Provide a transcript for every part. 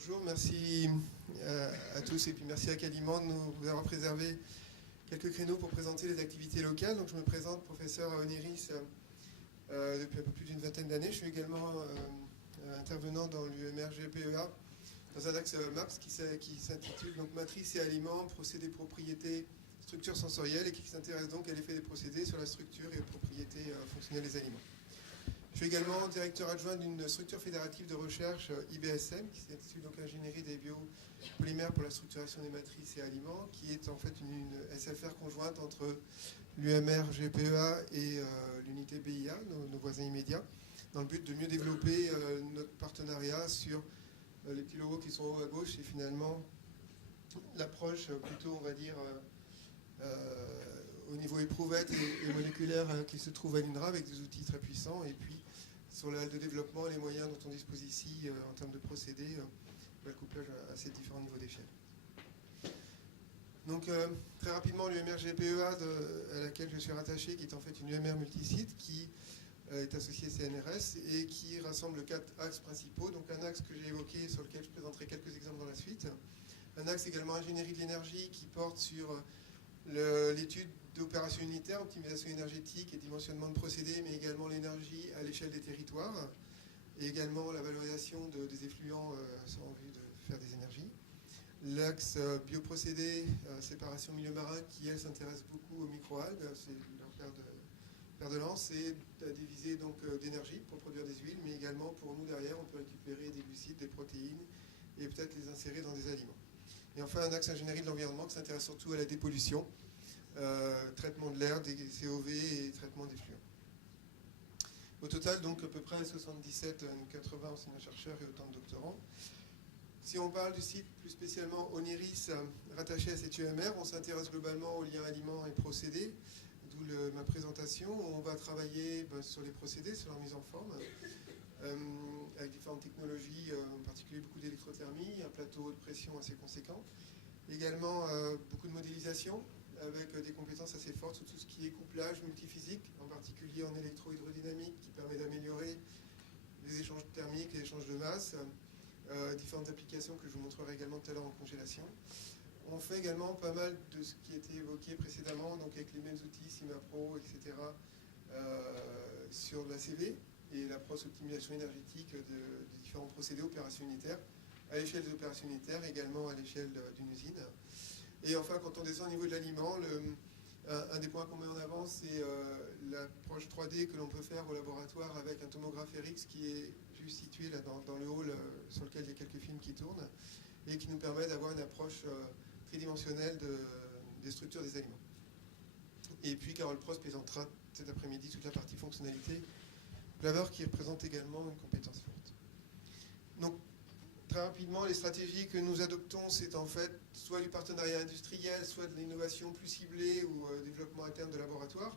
Bonjour, merci à tous et puis merci à Caliment de nous avoir préservé quelques créneaux pour présenter les activités locales. Donc je me présente, professeur à Oneris depuis un peu plus d'une vingtaine d'années. Je suis également intervenant dans l'UMR GPEA dans un axe MAPS qui s'intitule donc Matrice et aliments, procédés, propriétés, structures sensorielles et qui s'intéresse donc à l'effet des procédés sur la structure et aux propriétés fonctionnelles des aliments. Je suis également directeur adjoint d'une structure fédérative de recherche IBSM, qui s'intitule donc Ingénierie des biopolymères pour la structuration des matrices et aliments, qui est en fait une SFR conjointe entre l'UMR GPEA et l'unité BIA, nos voisins immédiats, dans le but de mieux développer notre partenariat sur les petits logos qui sont en haut à gauche et finalement l'approche plutôt, on va dire, au niveau éprouvette et moléculaire qui se trouve à l'INRA avec des outils très puissants, et puis sur le développement, les moyens dont on dispose ici en termes de procédés, le couplage à ces différents niveaux d'échelle. Donc très rapidement, l'UMR GPEA à laquelle je suis rattaché, qui est en fait une UMR multisite qui est associée CNRS et qui rassemble 4 axes principaux. Donc un axe que j'ai évoqué sur lequel je présenterai quelques exemples dans la suite. Un axe également ingénierie de l'énergie qui porte sur l'étude d'opérations unitaires, optimisation énergétique et dimensionnement de procédés, mais également l'énergie à l'échelle des territoires, et également la valorisation des effluents en vue de faire des énergies. L'axe bioprocédés, séparation milieu marin, qui elle s'intéresse beaucoup aux microalgues, c'est leur paire de lance, et à des visées donc d'énergie pour produire des huiles, mais également pour nous derrière, on peut récupérer des glucides, des protéines, et peut-être les insérer dans des aliments. Et enfin, un axe ingénierie de l'environnement qui s'intéresse surtout à la dépollution, traitement de l'air, des COV et traitement des flux. Au total, donc, à peu près 77 ou 80 enseignants-chercheurs et autant de doctorants. Si on parle du site plus spécialement Oneris, rattaché à cette UMR, on s'intéresse globalement aux liens aliments et procédés, d'où ma présentation. On va travailler sur les procédés, sur leur mise en forme, avec différentes technologies, en particulier beaucoup d'électrothermie, un plateau de pression assez conséquent. Également beaucoup de modélisation, avec des compétences assez fortes sur tout ce qui est couplage multiphysique, en particulier en électro-hydrodynamique, qui permet d'améliorer les échanges thermiques, les échanges de masse, différentes applications que je vous montrerai également tout à l'heure en congélation. On fait également pas mal de ce qui a été évoqué précédemment, donc avec les mêmes outils, CIMAPRO, etc., sur la CV et l'approche optimisation énergétique des différents procédés opérations unitaires, à l'échelle des opérations unitaires, également à l'échelle d'une usine. Et enfin, quand on descend au niveau de l'aliment, un des points qu'on met en avant, c'est l'approche 3D que l'on peut faire au laboratoire avec un tomographe RX qui est juste situé là dans le hall sur lequel il y a quelques films qui tournent et qui nous permet d'avoir une approche tridimensionnelle des structures des aliments. Et puis Carole Prost présentera cet après-midi toute la partie fonctionnalité, Flavor qui représente également une compétence forte. Donc, très rapidement, les stratégies que nous adoptons, c'est en fait soit du partenariat industriel, soit de l'innovation plus ciblée ou développement interne de laboratoire.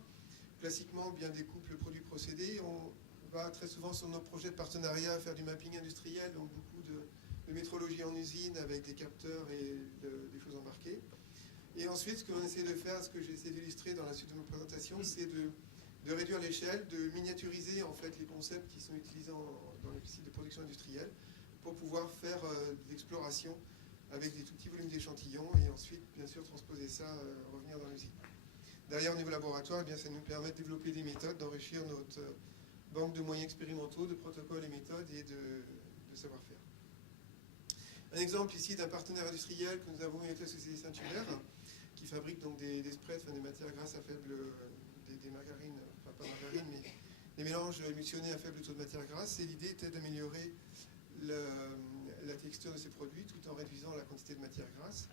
Classiquement, bien des couples produits-procédés. On va très souvent sur nos projets de partenariat faire du mapping industriel, donc beaucoup de métrologie en usine avec des capteurs et des choses embarquées. Et ensuite, ce que l'on essaie de faire, ce que j'essaie d'illustrer dans la suite de nos présentations, c'est de réduire l'échelle, de miniaturiser en fait les concepts qui sont utilisés dans les sites de production industrielle, pour pouvoir faire de l'exploration avec des tout petits volumes d'échantillons et ensuite, bien sûr, transposer ça, revenir dans l'usine. Derrière, au niveau laboratoire, eh bien, ça nous permet de développer des méthodes, d'enrichir notre banque de moyens expérimentaux, de protocoles et méthodes et de savoir-faire. Un exemple ici d'un partenaire industriel que nous avons avec la société Saint-Hubert, qui fabrique donc des spreads, des matières grasses à faible, des margarines, enfin pas margarines, mais des mélanges émulsionnés à faible taux de matière grasse. Et l'idée était d'améliorer la texture de ces produits tout en réduisant la quantité de matière grasse.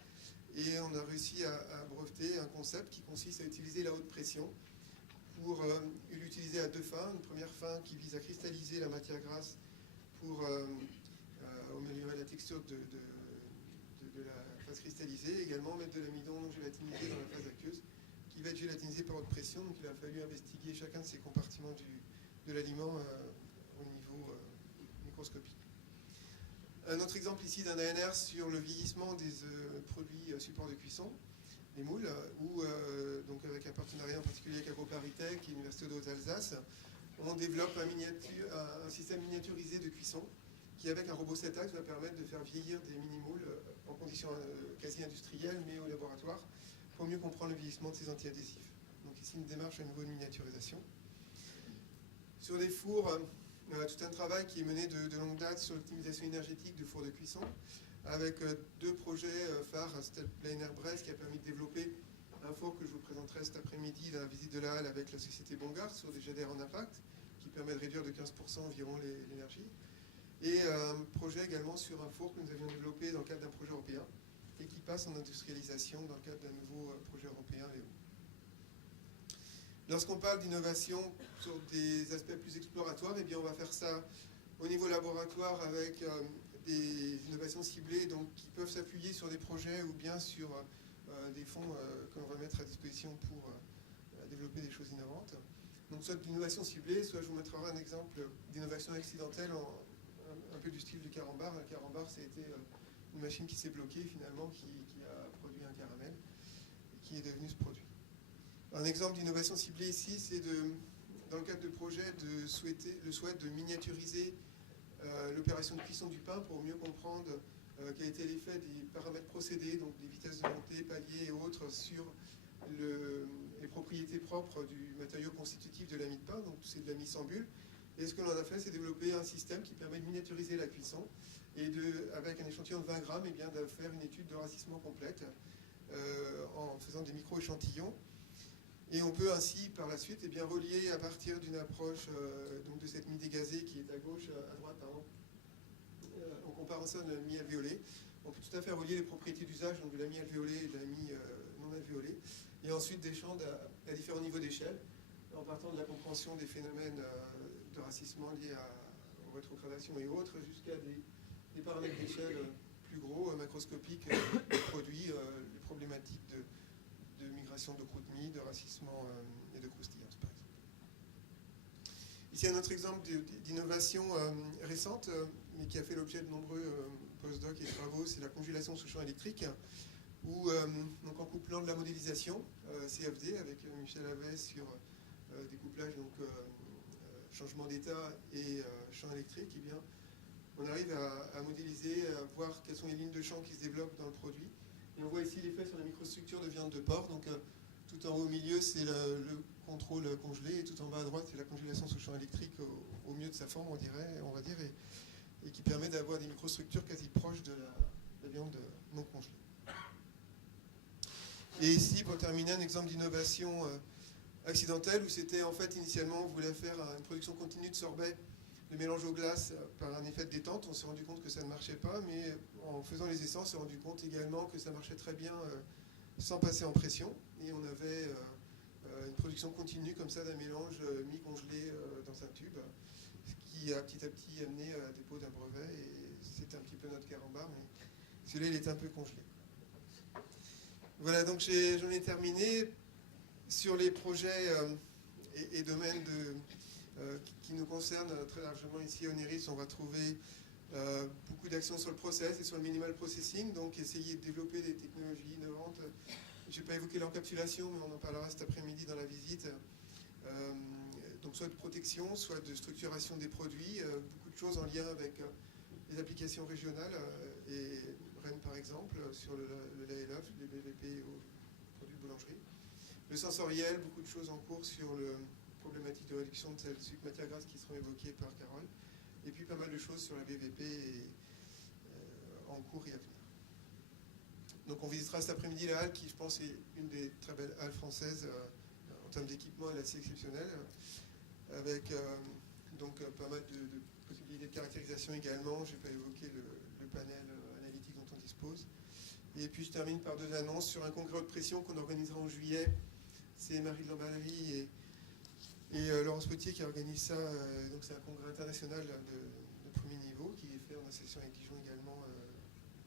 Et on a réussi à breveter un concept qui consiste à utiliser la haute pression pour l'utiliser à deux fins. Une première fin qui vise à cristalliser la matière grasse pour améliorer la texture de la phase cristallisée, et également mettre de l'amidon non gélatinisé dans la phase aqueuse qui va être gélatinisé par haute pression. Donc il a fallu investiguer chacun de ces compartiments de l'aliment au niveau microscopique. Un autre exemple ici d'un ANR sur le vieillissement des produits supports de cuisson, les moules, où donc avec un partenariat en particulier avec AgroParisTech et l'Université de Haute-Alsace, on développe un système miniaturisé de cuisson qui avec un robot 7 axes va permettre de faire vieillir des mini-moules en conditions quasi industrielles, mais au laboratoire, pour mieux comprendre le vieillissement de ces antiadhésifs. Donc ici, une démarche à nouveau de miniaturisation. Sur les fours, tout un travail qui est mené de longue date sur l'optimisation énergétique de fours de cuisson, avec deux projets phares, c'était le Plein Air Brest qui a permis de développer un four que je vous présenterai cet après-midi dans la visite de la halle avec la société Bongard sur des jets d'air en impact, qui permet de réduire de 15% environ l'énergie. Et un projet également sur un four que nous avions développé dans le cadre d'un projet européen et qui passe en industrialisation dans le cadre d'un nouveau projet européen VO. Lorsqu'on parle d'innovation sur des aspects plus exploratoires, eh bien on va faire ça au niveau laboratoire avec des innovations ciblées donc, qui peuvent s'appuyer sur des projets ou bien sur des fonds que l'on va mettre à disposition pour développer des choses innovantes. Donc soit d'innovation ciblée, soit je vous montrerai un exemple d'innovation accidentelle un peu du style du carambar. Le carambar, c'était une machine qui s'est bloquée finalement, qui a produit un caramel et qui est devenu ce produit. Un exemple d'innovation ciblée ici, c'est dans le cadre de projet le souhait de miniaturiser l'opération de cuisson du pain pour mieux comprendre quel était l'effet des paramètres procédés, donc des vitesses de montée, paliers et autres, sur les propriétés propres du matériau constitutif de la mie de pain, donc c'est de la mie sans bulle. Et ce que l'on a fait, c'est développer un système qui permet de miniaturiser la cuisson et avec un échantillon de 20 grammes, eh bien, de faire une étude de racisement complète en faisant des micro-échantillons. Et on peut ainsi, par la suite, eh bien, relier à partir d'une approche donc de cette mie dégazée qui est à gauche, à droite, pardon, en comparant de la mie alvéolée. On peut tout à fait relier les propriétés d'usage donc de la mie alvéolée et de la mie non alvéolée, et ensuite descendre à différents niveaux d'échelle, en partant de la compréhension des phénomènes de racissement liés aux rétrogradations et autres, jusqu'à des paramètres d'échelle plus gros, macroscopiques, des produits, les problématiques de migration de croûte mie, de racissement et de croustillance, par exemple. Ici, un autre exemple d'innovation récente, mais qui a fait l'objet de nombreux post-docs et travaux, c'est la congélation sous champ électrique, où, donc en couplant de la modélisation, CFD, avec Michel Havet sur découplage, donc changement d'état et champ électrique, eh bien, on arrive à modéliser, à voir quelles sont les lignes de champ qui se développent dans le produit. Et on voit ici l'effet sur la microstructure de viande de porc. Donc, tout en haut au milieu, c'est le contrôle congelé, et tout en bas à droite, c'est la congélation sous champ électrique au mieux de sa forme, on va dire, et qui permet d'avoir des microstructures quasi proches de la viande non congelée. Et ici, pour terminer, un exemple d'innovation accidentelle, où c'était en fait, initialement, on voulait faire une production continue de sorbet de mélange aux glaces par un effet de détente. On s'est rendu compte que ça ne marchait pas, mais en faisant les essais, on s'est rendu compte également que ça marchait très bien sans passer en pression. Et on avait une production continue comme ça d'un mélange mi-congelé dans un tube, ce qui a petit à petit amené à dépôt d'un brevet. Et c'est un petit peu notre carambar, mais celui-là, il est un peu congelé. Voilà, donc j'en ai terminé. Sur les projets et domaines qui nous concernent très largement ici au NERIS, on va trouver beaucoup d'actions sur le process et sur le minimal processing, donc essayer de développer des technologies innovantes. Je n'ai pas évoqué l'encapsulation, mais on en parlera cet après-midi dans la visite. Donc soit de protection, soit de structuration des produits, beaucoup de choses en lien avec les applications régionales, et Rennes par exemple, sur le lait et l'œuf, les BVP aux produits de boulangerie. Le sensoriel, beaucoup de choses en cours sur la problématique de réduction de sel, sucre, matière grasse qui seront évoquées par Carole. Et puis pas mal de choses sur la BVP en cours et à venir. Donc on visitera cet après-midi la halle qui, je pense, est une des très belles halles françaises en termes d'équipement, elle est assez exceptionnelle, avec donc pas mal de possibilités de caractérisation également. Je n'ai pas évoqué le panel analytique dont on dispose. Et puis je termine par deux annonces sur un congrès haute pression qu'on organisera en juillet. C'est Marie de Lamballerie et Laurence Potier qui organise ça. Donc c'est un congrès international de premier niveau qui est fait en association avec Dijon également,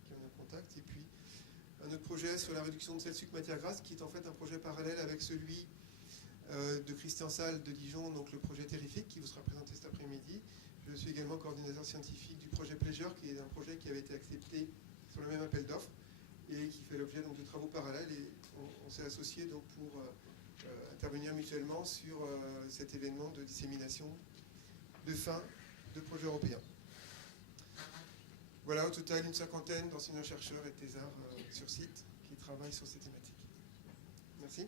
qui en est en contact. Et puis un autre projet sur la réduction de sel, sucre, matière grasse, qui est en fait un projet parallèle avec celui de Christian Salle de Dijon, donc le projet Terrifique, qui vous sera présenté cet après-midi. Je suis également coordinateur scientifique du projet Pleasure, qui est un projet qui avait été accepté sur le même appel d'offres et qui fait l'objet donc de travaux parallèles. Et on s'est associés donc pour intervenir mutuellement sur cet événement de dissémination de fin de projets européens. Voilà, au total, une cinquantaine d'enseignants-chercheurs et thésards sur site qui travaillent sur ces thématiques. Merci.